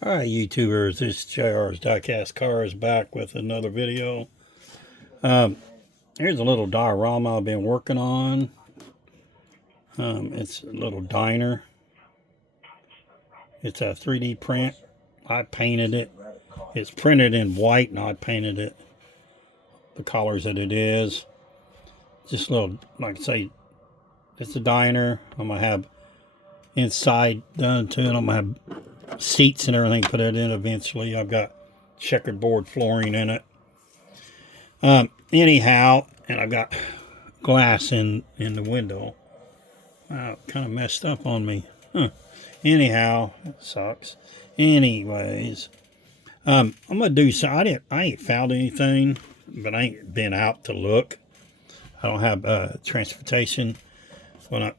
Alright, YouTubers, this is JR's Diecast Cars back with another video. Um, Here's a little diorama I've been working on. It's a little diner. It's a 3D print. I painted it. It's printed in white and I painted it the colors that it is. Just a little, like I say, it's a diner. I'm going to have inside done to it. I'm going to have seats and everything put it in eventually. I've got checkerboard flooring in it. Anyhow, and I've got glass in the window. Wow, it kind of messed up on me. Anyhow, it sucks. Anyways, I'm gonna do so. I ain't found anything, but I ain't been out to look. I don't have transportation. My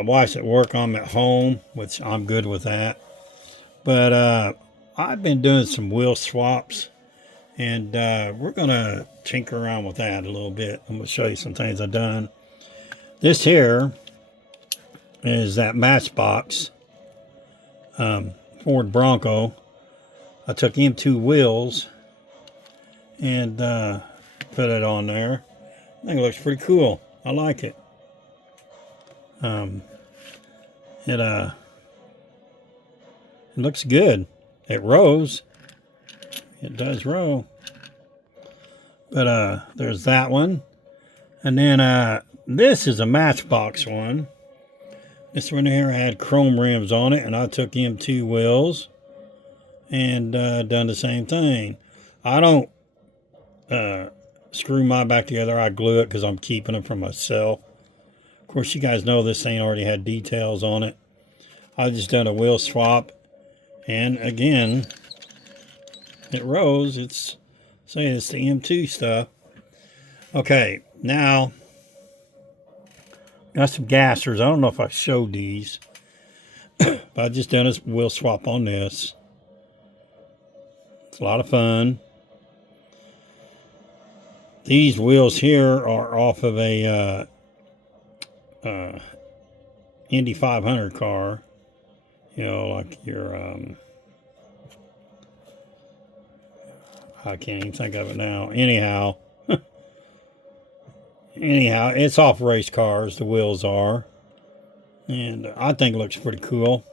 wife's at work, I'm at home, which I'm good with that. But I've been doing some wheel swaps. And we're going to tinker around with that a little bit. I'm going to show you some things I've done. This here is that Matchbox Ford Bronco. I took M2 wheels and put it on there. I think it looks pretty cool. I like it. It looks good. It rows. It does row. But there's that one. And then this is a Matchbox one. This one here had chrome rims on it, and I took M2 wheels and done the same thing. I don't screw mine back together. I glue it because I'm keeping them for myself. Of course, you guys know this thing already had details on it. I just done a wheel swap, and again, it rows. It's saying it's the M2 stuff. Okay, now got some gassers. I don't know if I showed these, but I just done a wheel swap on this. It's a lot of fun. These wheels here are off of a Indy 500 car. You know, like your I can't even think of it now. Anyhow, it's off race cars. The wheels are, and I think it looks pretty cool.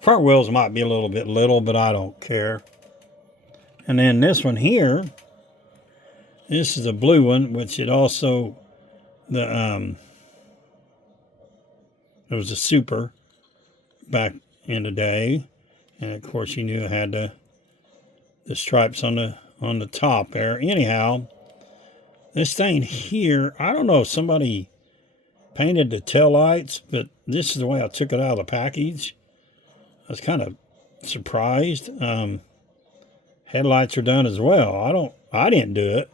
Front wheels might be a little bit little, but I don't care. And then this one here, this is a blue one, which it also there was a Super back in the day, and of course you knew it had the stripes on the top there. Anyhow, this thing here, I don't know if somebody painted the tail lights, but this is the way I took it out of the package. I was kind of surprised. Headlights are done as well. I didn't do it,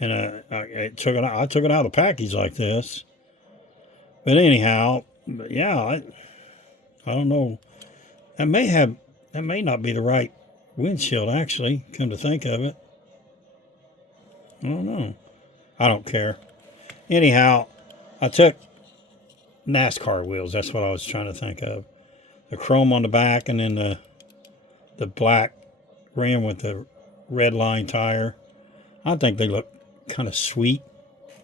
and I took it out of the package like this. But anyhow, yeah, I don't know. That may not be the right windshield, actually, come to think of it. I don't know. I don't care. Anyhow, I took NASCAR wheels. That's what I was trying to think of. The chrome on the back, and then the black rim with the red line tire. I think they look kind of sweet.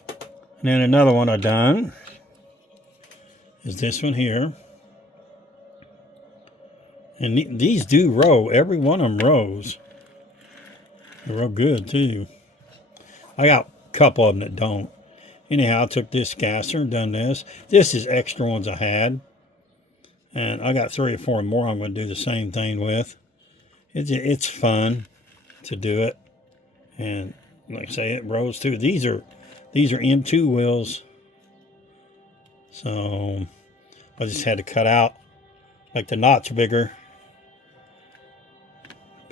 And then another one I done is this one here. And these do row. Every one of them rows. They row good, too. I got a couple of them that don't. Anyhow, I took this gasser and done this. This is extra ones I had. And I got 3 or 4 more I'm going to do the same thing with. It's fun to do it. And like I say, it rows too. These are M2 wheels. So I just had to cut out, like the knots bigger.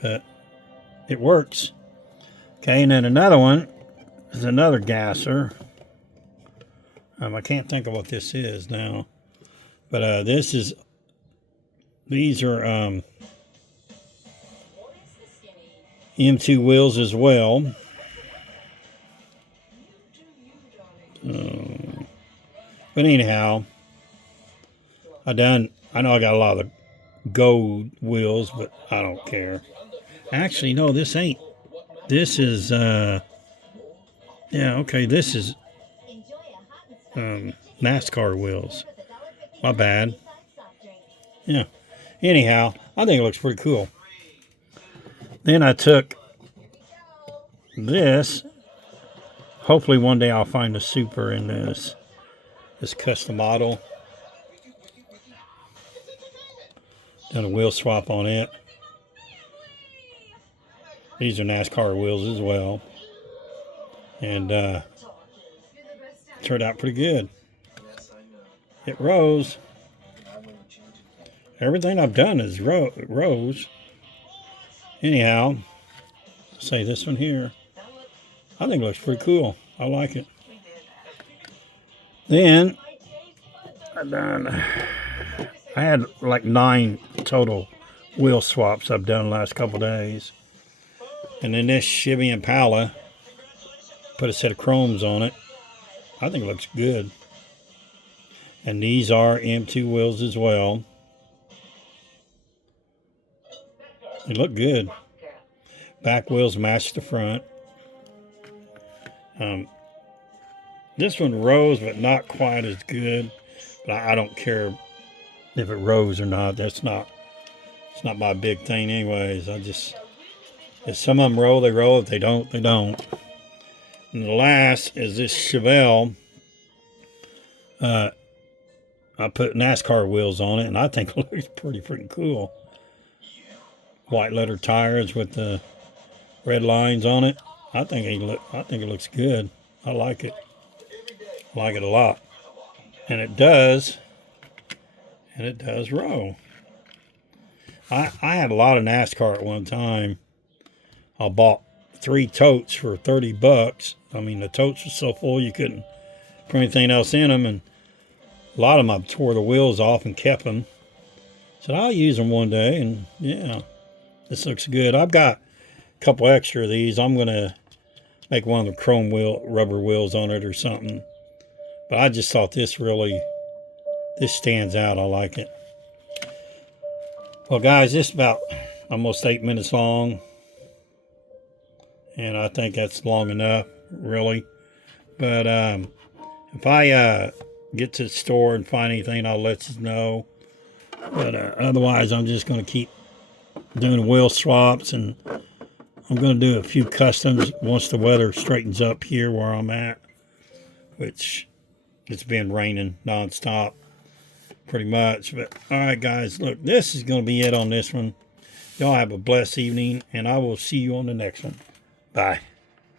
But it works. Okay, and then another one is another gasser. I can't think of what this is now. But these are M2 wheels as well. But anyhow, I know I got a lot of gold wheels, but I don't care. Actually, no, this ain't. This is, yeah, okay, this is NASCAR wheels. My bad. Yeah. Anyhow, I think it looks pretty cool. Then I took this. Hopefully one day I'll find a super in this custom model. Done a wheel swap on it. These are NASCAR wheels as well. And turned out pretty good. It rose. Everything I've done is rose. Anyhow, say this one here. I think it looks pretty cool. I like it. Then I had like 9 total wheel swaps I've done the last couple days. And then this Chevy Impala, put a set of chromes on it. I think it looks good. And these are M2 wheels as well. They look good. Back wheels match the front. This one rose, but not quite as good. But I don't care if it rose or not. It's not my big thing anyways. If some of them roll, they roll. If they don't, they don't. And the last is this Chevelle. I put NASCAR wheels on it, and I think it looks pretty freaking cool. White letter tires with the red lines on it. I think it looks good. I like it. I like it a lot. And it does roll. I had a lot of NASCAR at one time. I bought 3 totes for $30. I mean, the totes were so full you couldn't put anything else in them, and a lot of them I tore the wheels off and kept them. So I'll use them one day, and yeah, this looks good. I've got a couple extra of these. I'm gonna make one of the chrome rubber wheels on it or something. But I just thought this stands out. I like it. Well, guys, this is about almost 8 minutes long. And I think that's long enough, really. But if I get to the store and find anything, I'll let you know. But otherwise, I'm just going to keep doing wheel swaps. And I'm going to do a few customs once the weather straightens up here where I'm at. Which it's been raining nonstop pretty much. But all right, guys, look, this is going to be it on this one. Y'all have a blessed evening, and I will see you on the next one. Bye.